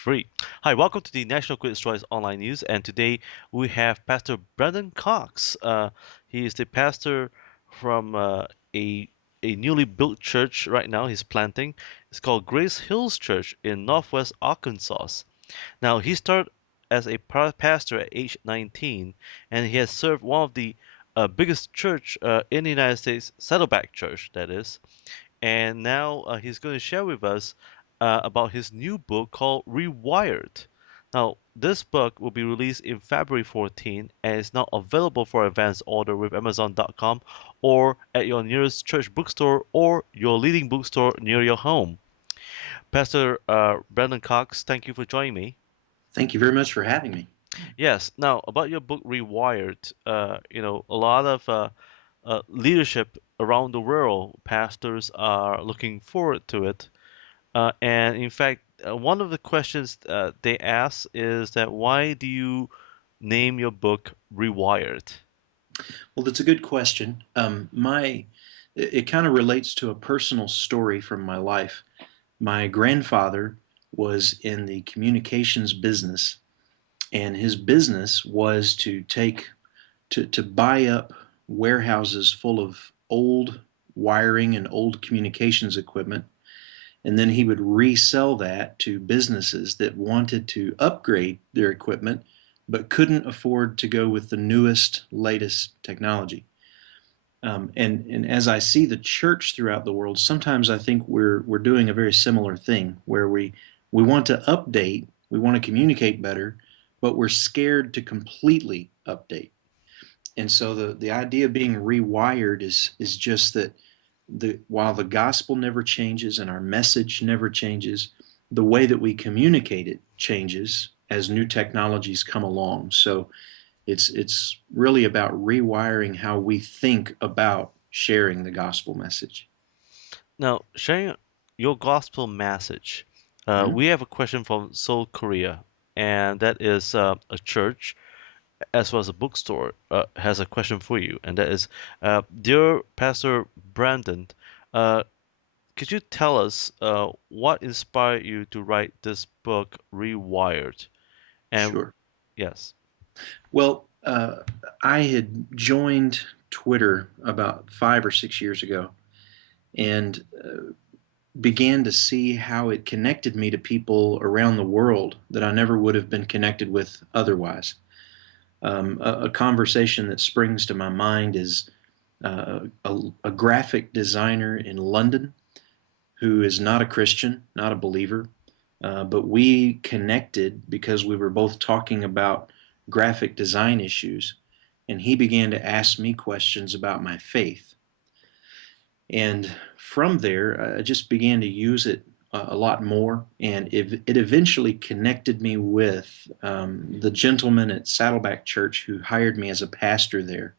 free. Hi, welcome to the National Quiz Choice Online News, and today we have Pastor Brandon Cox. He is the pastor from a a newly built church right now. He's planting. It's called Grace Hills Church in Northwest Arkansas. Now, he started as a pastor at age 19, and he has served one of the biggest church in the United States, Saddleback Church, that is. And now he's going to share with us about his new book called Rewired. Now, this book will be released in February 14 and is now available for advance order with Amazon.com or at your nearest church bookstore or your leading bookstore near your home. Pastor Brandon Cox, thank you for joining me. Thank you very much for having me. Yes. Now, about your book Rewired, a lot of leadership around the world, pastors are looking forward to it. And in fact, one of the questions they ask is that why do you name your book Rewired? Well, that's a good question. It kind of relates to a personal story from my life. My grandfather was in the communications business, and his business was to buy up warehouses full of old wiring and old communications equipment, and then he would resell that to businesses that wanted to upgrade their equipment but couldn't afford to go with the newest, latest technology. And as I see the church throughout the world, sometimes I think we're doing a very similar thing where we want to update, we want to communicate better, but we're scared to completely update. And so the idea of being rewired is just that while the gospel never changes and our message never changes, the way that we communicate it changes as new technologies come along. So it's really about rewiring how we think about sharing the gospel message. Now, sharing your gospel message, Mhm. we have a question from Seoul, Korea, and that is a church as well as a bookstore has a question for you, and that is, dear Pastor Brandon, uh, could you tell us what inspired you to write this book, Rewired? And Sure. yes. Well, I had joined Twitter about 5 or 6 years ago, and began to see how it connected me to people around the world that I never would have been connected with otherwise. A conversation that springs to my mind is a graphic designer in London who is not a Christian, not a believer, but we connected because we were both talking about graphic design issues, and he began to ask me questions about my faith. And from there, I just began to use it a lot more, and it eventually connected me with the gentleman at Saddleback Church who hired me as a pastor there.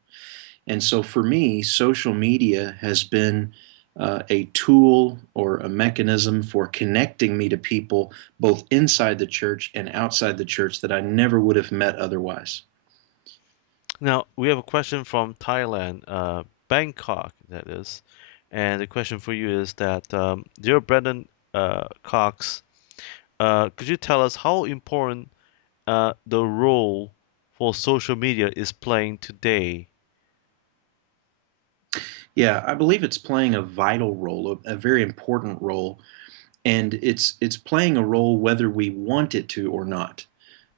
And so for me, social media has been a tool or a mechanism for connecting me to people both inside the church and outside the church that I never would have met otherwise. Now we have a question from Thailand, Bangkok, that is, and the question for you is that, dear Brendan Cox, could you tell us how important the role for social media is playing today? Yeah, I believe it's playing a vital role, a very important role, and it's playing a role whether we want it to or not.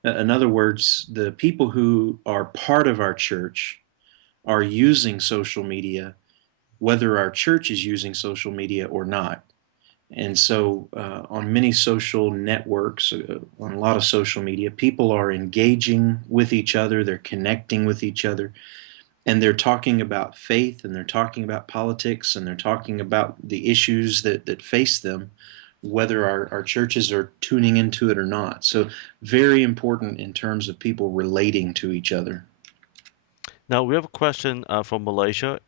In other words, the people who are part of our church are using social media, whether our church is using social media or not. And so, on many social networks, on a lot of social media, people are engaging with each other, they're connecting with each other, and they're talking about faith, and they're talking about politics, and they're talking about the issues that face them, whether our churches are tuning into it or not. So, very important in terms of people relating to each other. Now we have a question from Malaysia,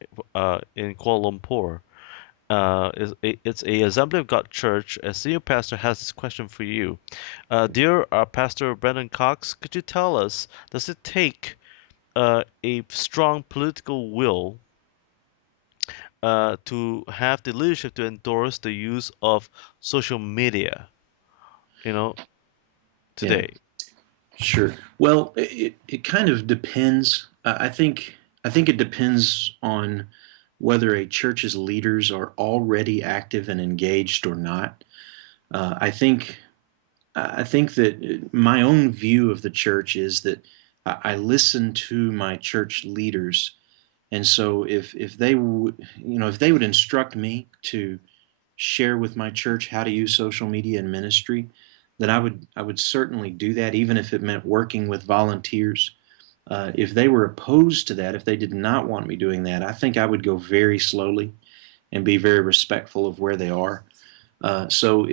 in Kuala Lumpur. It's a Assembly of God church. A senior pastor has this question for you. Dear Pastor Brendan Cox, could you tell us, does it take a strong political will to have the leadership to endorse the use of social media? You know, Yeah, today? sure. Well, it kind of depends. I think it depends on whether a church's leaders are already active and engaged or not. I think that my own view of the church is that I listen to my church leaders, and so if they would, if they would instruct me to share with my church how to use social media in ministry, then I would certainly do that, even if it meant working with volunteers. If they were opposed to that, if they did not want me doing that, I think I would go very slowly and be very respectful of where they are. So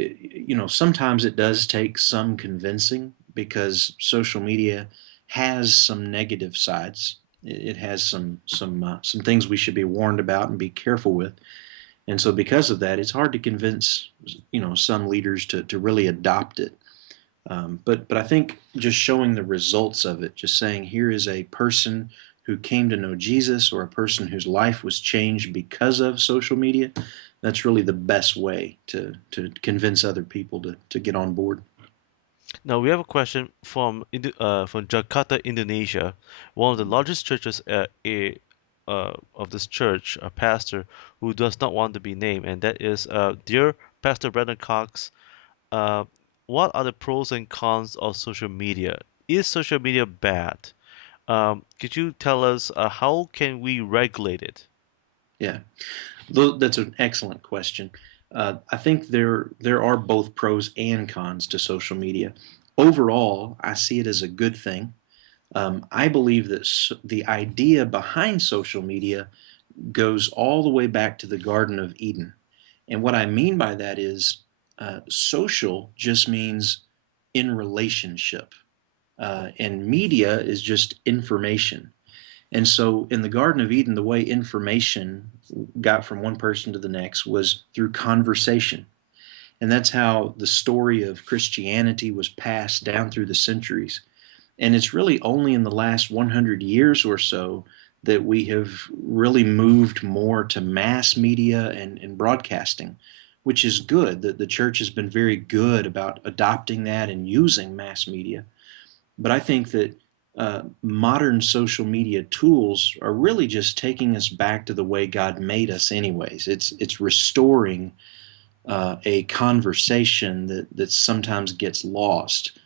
sometimes it does take some convincing because social media has some negative sides. It has some things we should be warned about and be careful with. And so because of that, it's hard to convince some leaders to really adopt it. But I think just showing the results of it, just saying here is a person who came to know Jesus or a person whose life was changed because of social media, that's really the best way to convince other people to get on board. Now we have a question from Jakarta, Indonesia. One of the largest churches of this church, a pastor who does not want to be named, and that is, dear Pastor Brandon Cox, uh, what are the pros and cons of social media? Is social media bad? Could you tell us how can we regulate it? Yeah, that's an excellent question. I think there are both pros and cons to social media. Overall, I see it as a good thing. I believe that the idea behind social media goes all the way back to the Garden of Eden. And what I mean by that is social just means in relationship, and media is just information. And so in the Garden of Eden, the way information got from one person to the next was through conversation. And that's how the story of Christianity was passed down through the centuries. And it's really only in the last 100 years or so that we have really moved more to mass media and broadcasting, which is good. That the church has been very good about adopting that and using mass media. But I think that modern social media tools are really just taking us back to the way God made us, anyways. It's restoring a conversation that sometimes gets lost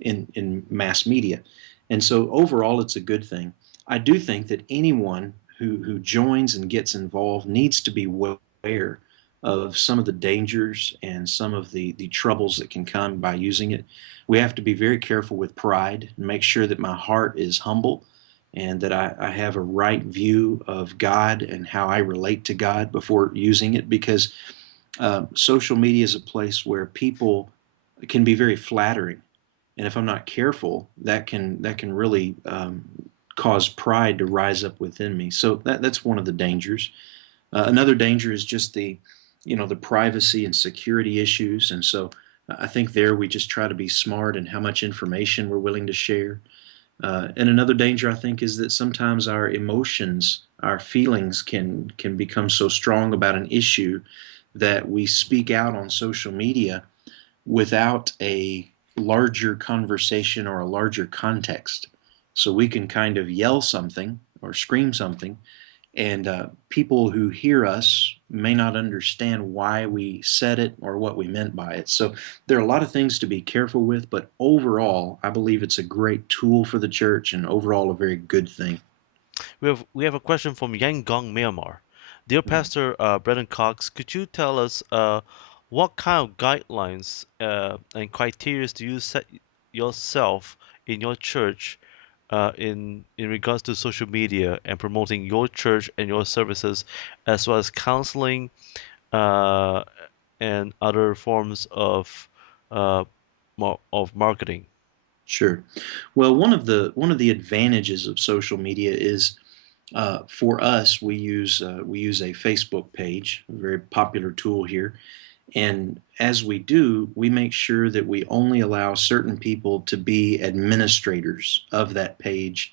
in mass media. And so overall, it's a good thing. I do think that anyone who joins and gets involved needs to be aware of some of the dangers and some of the troubles that can come by using it. We have to be very careful with pride and make sure that my heart is humble and that I have a right view of God and how I relate to God before using it, because social media is a place where people can be very flattering, and if I'm not careful, that can really cause pride to rise up within me. So that's one of the dangers. Another danger is just the privacy and security issues, and so I think there we just try to be smart in how much information we're willing to share. And another danger I think is that sometimes our emotions, our feelings can become so strong about an issue that we speak out on social media without a larger conversation or a larger context. So we can kind of yell something or scream something, and people who hear us may not understand why we said it or what we meant by it. So there are a lot of things to be careful with, but overall, I believe it's a great tool for the church and overall a very good thing. We have a question from Yangon, Myanmar. Dear Mm. Pastor Brendan Cox, could you tell us what kind of guidelines and criteria do you set yourself in your church in regards to social media and promoting your church and your services, as well as counseling uh, and other forms uh, of marketing? Sure. Well, one of the advantages of social media is for us we use a Facebook page, a very popular tool here. And as we do, we make sure that we only allow certain people to be administrators of that page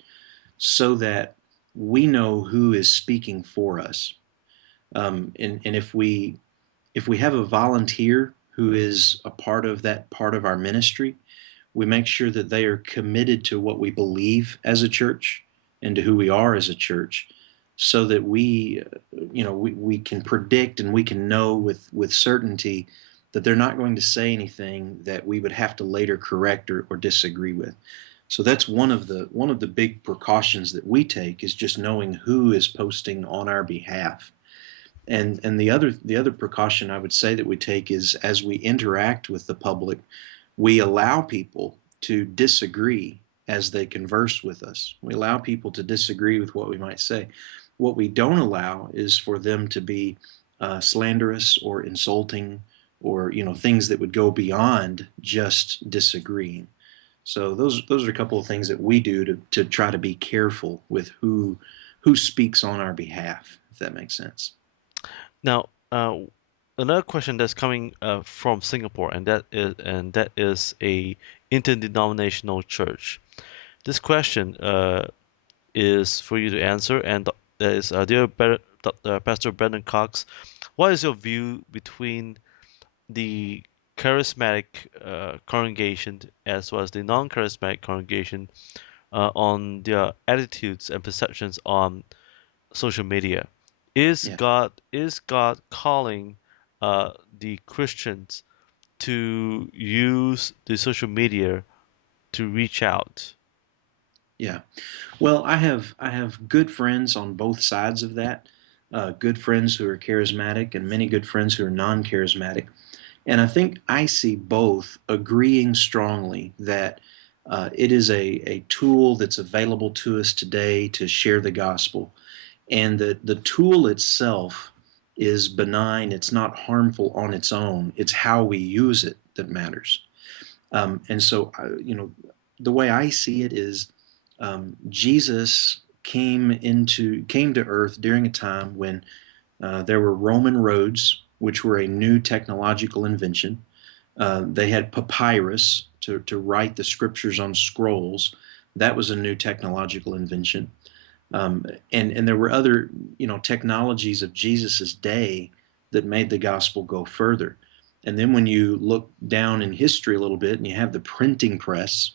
so that we know who is speaking for us. And if we have a volunteer who is a part of that part of our ministry, We make sure that they are committed to what we believe as a church and to who we are as a church, so that we can predict and we can know with certainty that they're not going to say anything that we would have to later correct or disagree with. So that's one of the big precautions that we take, is just knowing who is posting on our behalf. And the other precaution I would say that we take is, as we interact with the public, we allow people to disagree as they converse with us. We allow people to disagree with what we might say. What we don't allow is for them to be slanderous or insulting, or things that would go beyond just disagreeing. So those are a couple of things that we do to try to be careful with who speaks on our behalf, if that makes sense. Now, another question that's coming from Singapore, and that is a interdenominational church. This question is for you to answer, and that is, Pastor Brandon Cox, what is your view between the charismatic congregation as well as the non-charismatic congregation on their attitudes and perceptions on social media? Yeah. Is God calling the Christians to use the social media to reach out? Yeah. Well, I have good friends on both sides of that. Good friends who are charismatic, and many good friends who are non-charismatic. And I think I see both agreeing strongly that it is a tool that's available to us today to share the gospel, and that the tool itself is benign. It's not harmful on its own. It's how we use it that matters. And so, the way I see it is, Jesus came to earth during a time when there were Roman roads, which were a new technological invention. They had papyrus to write the scriptures on scrolls. That was a new technological invention. And there were other technologies of Jesus's day that made the gospel go further. And then when you look down in history a little bit, and you have the printing press,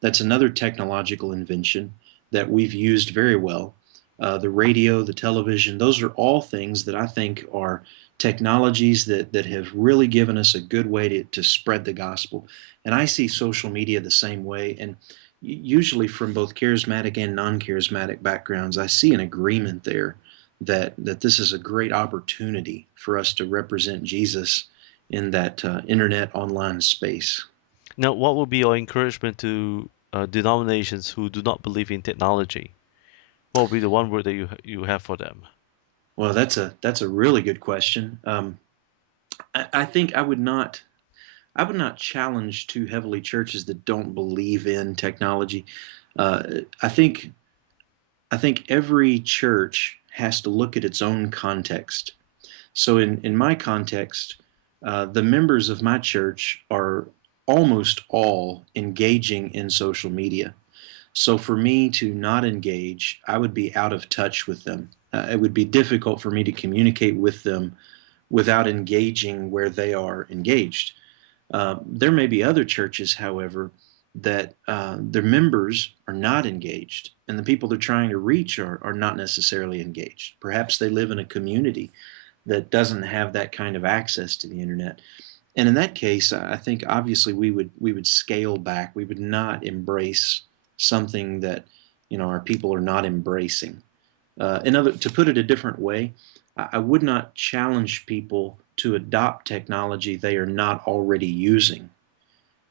that's another technological invention that we've used very well. The radio, the television, those are all things that I think are technologies that have really given us a good way to spread the gospel. And I see social media the same way. And usually from both charismatic and non-charismatic backgrounds, I see an agreement there that this is a great opportunity for us to represent Jesus in that internet online space. Now, what would be your encouragement to denominations who do not believe in technology? What would be the one word that you have for them? Well, that's a really good question. I think I would not challenge too heavily churches that don't believe in technology. Uh, I think I think every church has to look at its own context. So in my context, the members of my church are almost all engaging in social media. So for me to not engage, I would be out of touch with them. It would be difficult for me to communicate with them without engaging where they are engaged. There may be other churches, however, that their members are not engaged, and the people they're trying to reach are not necessarily engaged. Perhaps they live in a community that doesn't have that kind of access to the internet. And in that case, I think obviously we would scale back. We would not embrace something that our people are not embracing. To put it a different way, I would not challenge people to adopt technology they are not already using.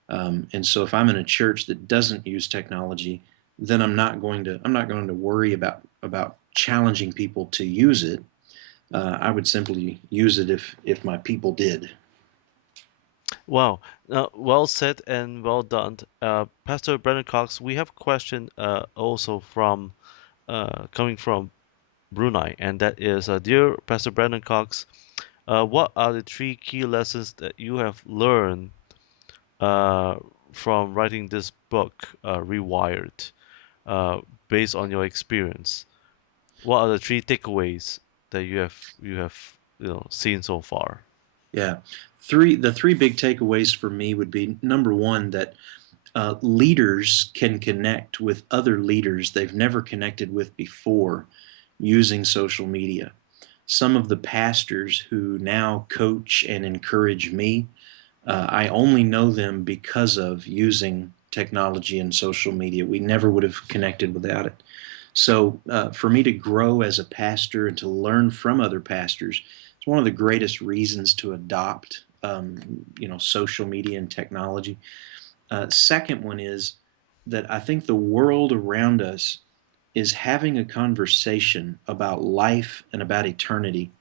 And so if I'm in a church that doesn't use technology, then I'm not going to worry about challenging people to use it. I would simply use it if my people did. Wow, well said and well done. Pastor Brandon Cox, we have a question also from coming from Brunei, and that is, dear Pastor Brandon Cox, what are the three key lessons that you have learned uh, from writing this book, Rewired, uh, based on your experience? What are the three takeaways that you have seen so far? Yeah. The three big takeaways for me would be, number one, that leaders can connect with other leaders they've never connected with before using social media. Some of the pastors who now coach and encourage me, I only know them because of using technology and social media. We never would have connected without it. So, for me to grow as a pastor and to learn from other pastors, it's one of the greatest reasons to adopt, social media and technology. Second one is that I think the world around us is having a conversation about life and about eternity.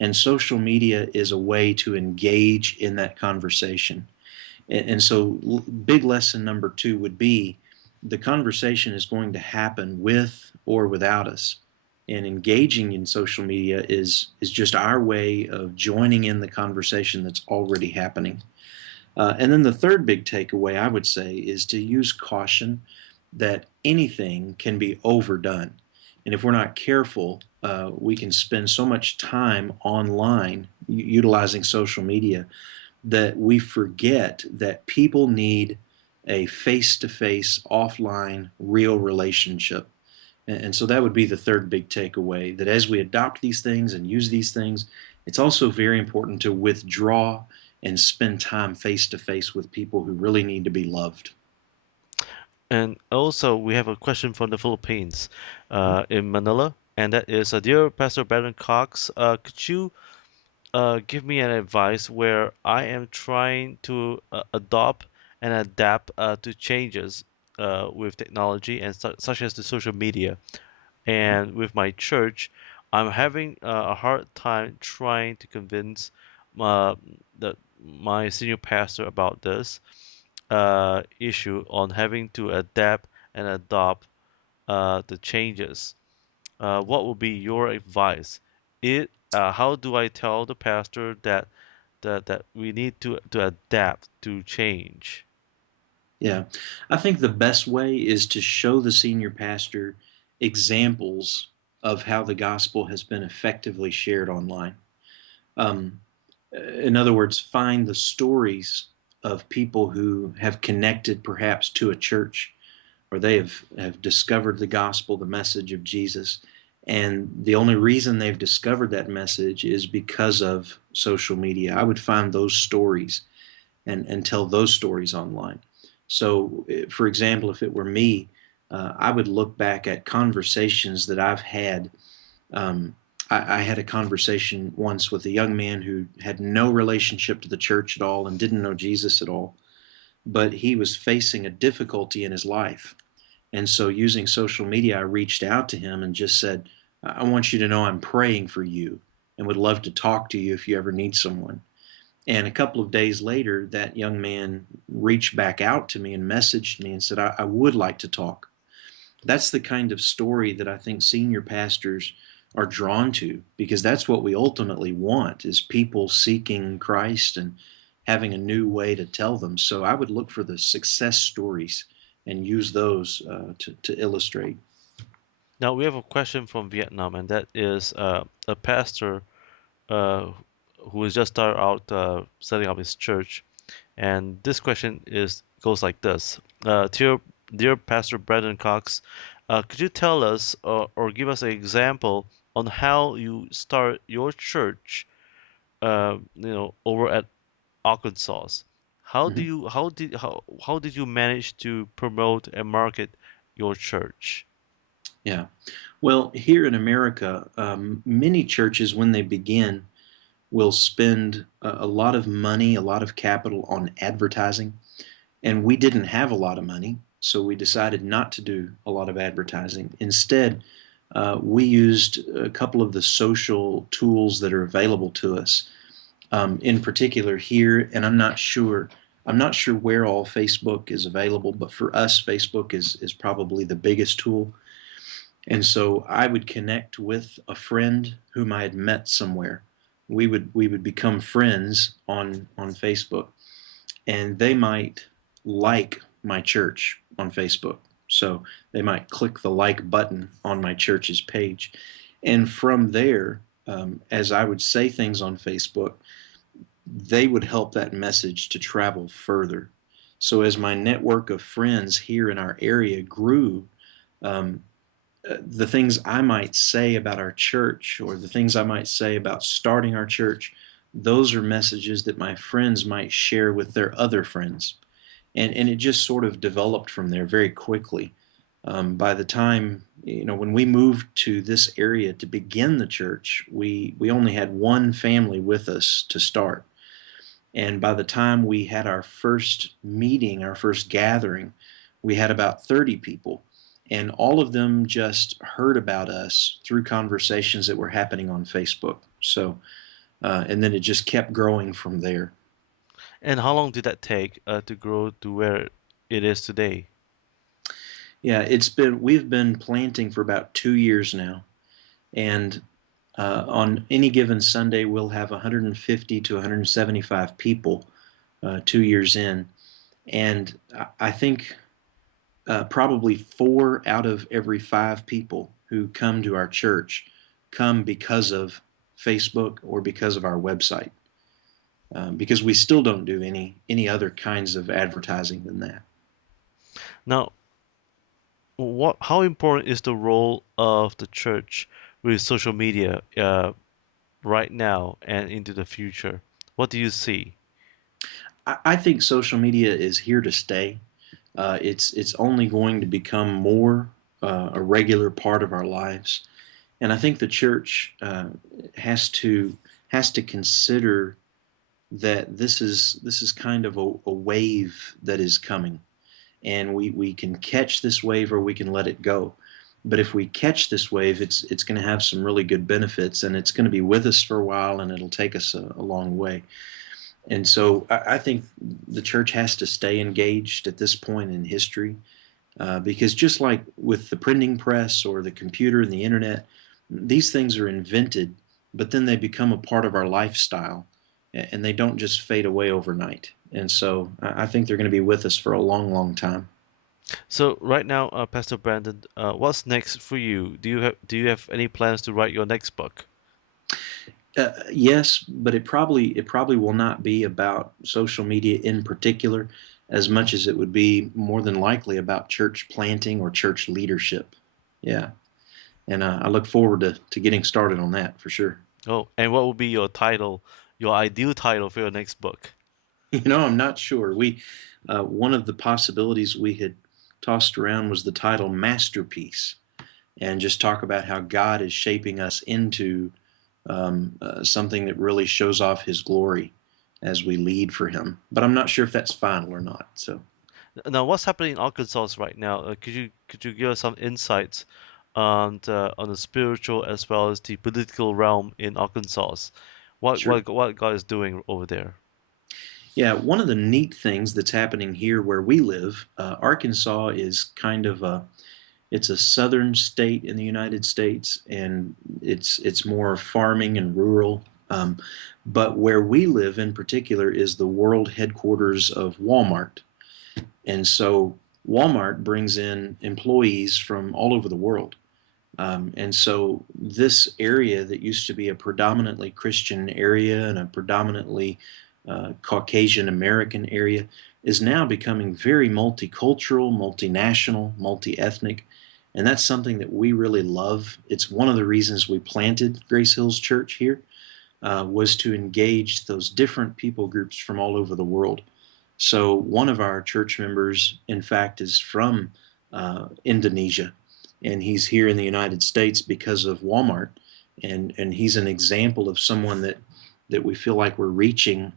And social media is a way to engage in that conversation. And so, big lesson number two would be the conversation is going to happen with or without us. And engaging in social media is just our way of joining in the conversation that's already happening. And then the third big takeaway I would say is to use caution that anything can be overdone. And if we're not careful, we can spend so much time online utilizing social media that we forget that people need a face to face, offline, real relationship. And so that would be the third big takeaway that as we adopt these things and use these things, it's also very important to withdraw and spend time face to face with people who really need to be loved. And also, we have a question from the Philippines, in Manila, and that is, dear Pastor Brandon Cox, could you give me an advice where I am trying to adopt and adapt to changes with technology and such as the social media, and with my church, I'm having a hard time trying to convince uh, my senior pastor about this issue on having to adapt and adopt the changes. What would be your advice? How do I tell the pastor that we need to adapt to change? Yeah, I think the best way is to show the senior pastor examples of how the gospel has been effectively shared online. Um, in other words, find the stories of people who have connected perhaps to a church or they have discovered the gospel, the message of Jesus. And the only reason they've discovered that message is because of social media. I would find those stories and tell those stories online. So, for example, if it were me, I would look back at conversations that I've had. Um, I had a conversation once with a young man who had no relationship to the church at all and didn't know Jesus at all, but he was facing a difficulty in his life. And so, using social media, I reached out to him and just said, I want you to know I'm praying for you and would love to talk to you if you ever need someone. And a couple of days later, that young man reached back out to me and messaged me and said, I would like to talk. That's the kind of story that I think senior pastors are drawn to because that's what we ultimately want is people seeking Christ and having a new way to tell them. So I would look for the success stories and use those to illustrate. Now we have a question from Vietnam, and that is a pastor uh, who has just started out setting up his church. And this question is goes like this: dear Pastor Brandon Cox, could you tell us or give us an example on how you start your church, over at Arkansas? Mhm. How did you manage to promote and market your church? Yeah. Well, here in America, many churches, when they begin, will spend a lot of money, a lot of capital on advertising. And we didn't have a lot of money, so we decided not to do a lot of advertising. Instead, we used a couple of the social tools that are available to us. In particular, here, and I'm not sure where all Facebook is available, but for us, Facebook is probably the biggest tool. And so I would connect with a friend whom I had met somewhere. We would become friends on Facebook, and they might like my church on Facebook. So they might click the like button on my church's page. And from there, as I would say things on Facebook, they would help that message to travel further. So as my network of friends here in our area grew, um, the things I might say about our church or the things I might say about starting our church, those are messages that my friends might share with their other friends. And it just sort of developed from there very quickly. By the time, when we moved to this area to begin the church, we only had one family with us to start. And by the time we had our first meeting, our first gathering, we had about 30 people. And all of them just heard about us through conversations that were happening on Facebook. So, and then it just kept growing from there. And how long did that take to grow to where it is today? Yeah, we've been planting for about 2 years now. And on any given Sunday, we'll have 150 to 175 people 2 years in. And I think probably 4 out of every 5 people who come to our church come because of Facebook or because of our website, because we still don't do any other kinds of advertising than that. Now, how important is the role of the church with social media right now and into the future? What do you see? I think social media is here to stay. It's only going to become more a regular part of our lives, and I think the church has to consider that this is kind of a wave that is coming, and we can catch this wave or we can let it go. But if we catch this wave, it's going to have some really good benefits, and it's going to be with us for a while, and it'll take us a long way. And so I think the church has to stay engaged at this point in history, because just like with the printing press or the computer and the internet, these things are invented, but then they become a part of our lifestyle, and they don't just fade away overnight. And so I think they're going to be with us for a long, long time. So right now, Pastor Brandon, what's next for you? Do you have any plans to write your next book? Yes, but it probably will not be about social media in particular, as much as it would be more than likely about church planting or church leadership. Yeah, and I look forward to getting started on that for sure. Oh, and what will be your title, your ideal title for your next book? I'm not sure. One of the possibilities we had tossed around was the title Masterpiece, and just talk about how God is shaping us into something that really shows off His glory as we lead for Him. But I'm not sure if that's final or not. So, Now, what's happening in Arkansas right now? Could you give us some insights on the spiritual as well as the political realm in Arkansas? What sure. what what God is doing over there? Yeah, one of the neat things that's happening here where we live, Arkansas is kind of it's a southern state in the United States, and it's more farming and rural. But where we live in particular is the world headquarters of Walmart. And so Walmart brings in employees from all over the world. And so this area that used to be a predominantly Christian area and a predominantly Caucasian American area is now becoming very multicultural, multinational, multi-ethnic. And that's something that we really love. It's one of the reasons we planted Grace Hills Church here, was to engage those different people groups from all over the world. So one of our church members, in fact, is from Indonesia, and he's here in the United States because of Walmart, and he's an example of someone that we feel like we're reaching,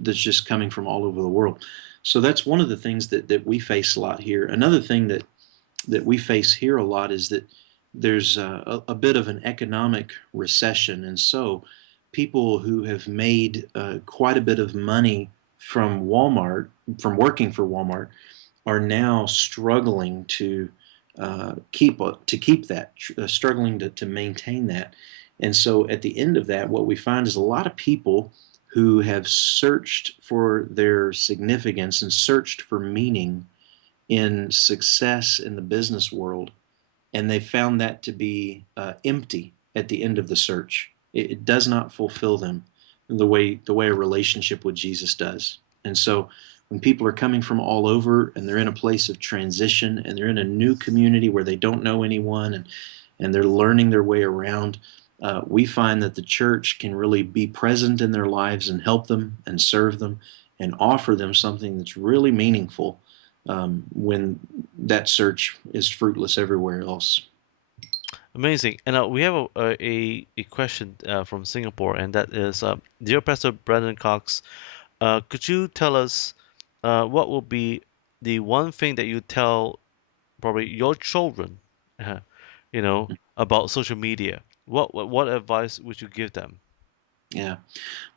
that's just coming from all over the world. So that's one of the things that we face a lot here. Another thing that we face here a lot is that there's a bit of an economic recession, and so people who have made quite a bit of money from Walmart, from working for Walmart, are now struggling to keep that, struggling to maintain that. And so at the end of that, what we find is a lot of people who have searched for their significance and searched for meaning in success in the business world, and they found that to be empty at the end of the search. It does not fulfill them the way a relationship with Jesus does. And so when people are coming from all over and they're in a place of transition and they're in a new community where they don't know anyone and they're learning their way around, we find that the church can really be present in their lives and help them and serve them and offer them something that's really meaningful when that search is fruitless everywhere else. Amazing. And we have a question from Singapore, and that is, dear Pastor Brandon Cox, could you tell us what will be the one thing that you tell probably your children, uh, about social media? What advice would you give them? Yeah.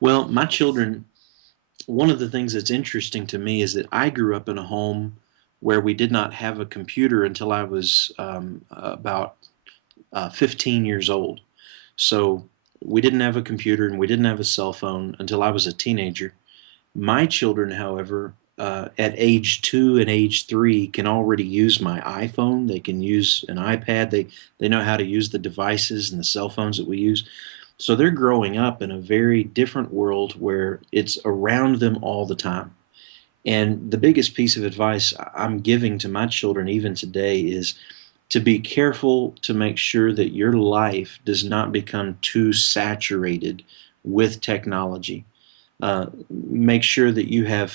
Well, my children, one of the things that's interesting to me is that I grew up in a home where we did not have a computer until I was about 15 years old. So we didn't have a computer and we didn't have a cell phone until I was a teenager. My children, however, at age 2 and age 3 can already use my iPhone. They can use an iPad. They know how to use the devices and the cell phones that we use. So they're growing up in a very different world where it's around them all the time. And the biggest piece of advice I'm giving to my children even today is to be careful to make sure that your life does not become too saturated with technology. Make sure that you have,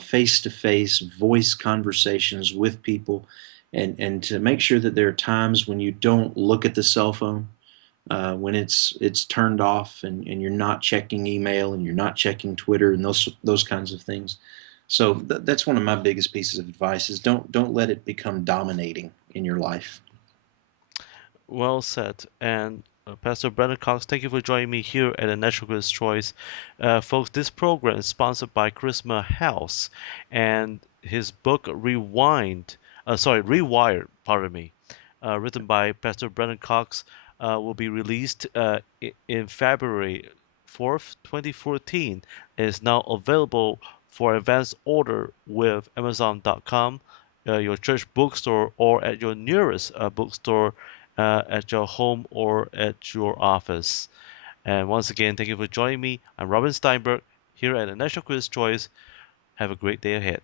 face-to-face voice conversations with people, and to make sure that there are times when you don't look at the cell phone, when it's turned off, and you're not checking email and you're not checking Twitter and those kinds of things. So that's one of my biggest pieces of advice is don't let it become dominating in your life. Well said. And Pastor Brandon Cox, thank you for joining me here at the Natural Good Choice. Folks, this program is sponsored by Charisma House and his book Rewired, pardon me, written by Pastor Brandon Cox, will be released in February 4th, 2014. It is now available for advance order with Amazon.com, your church bookstore, or at your nearest bookstore at your home or at your office. And once again, thank you for joining me. I'm Robin Steinberg here at the National Quiz Choice. Have a great day ahead.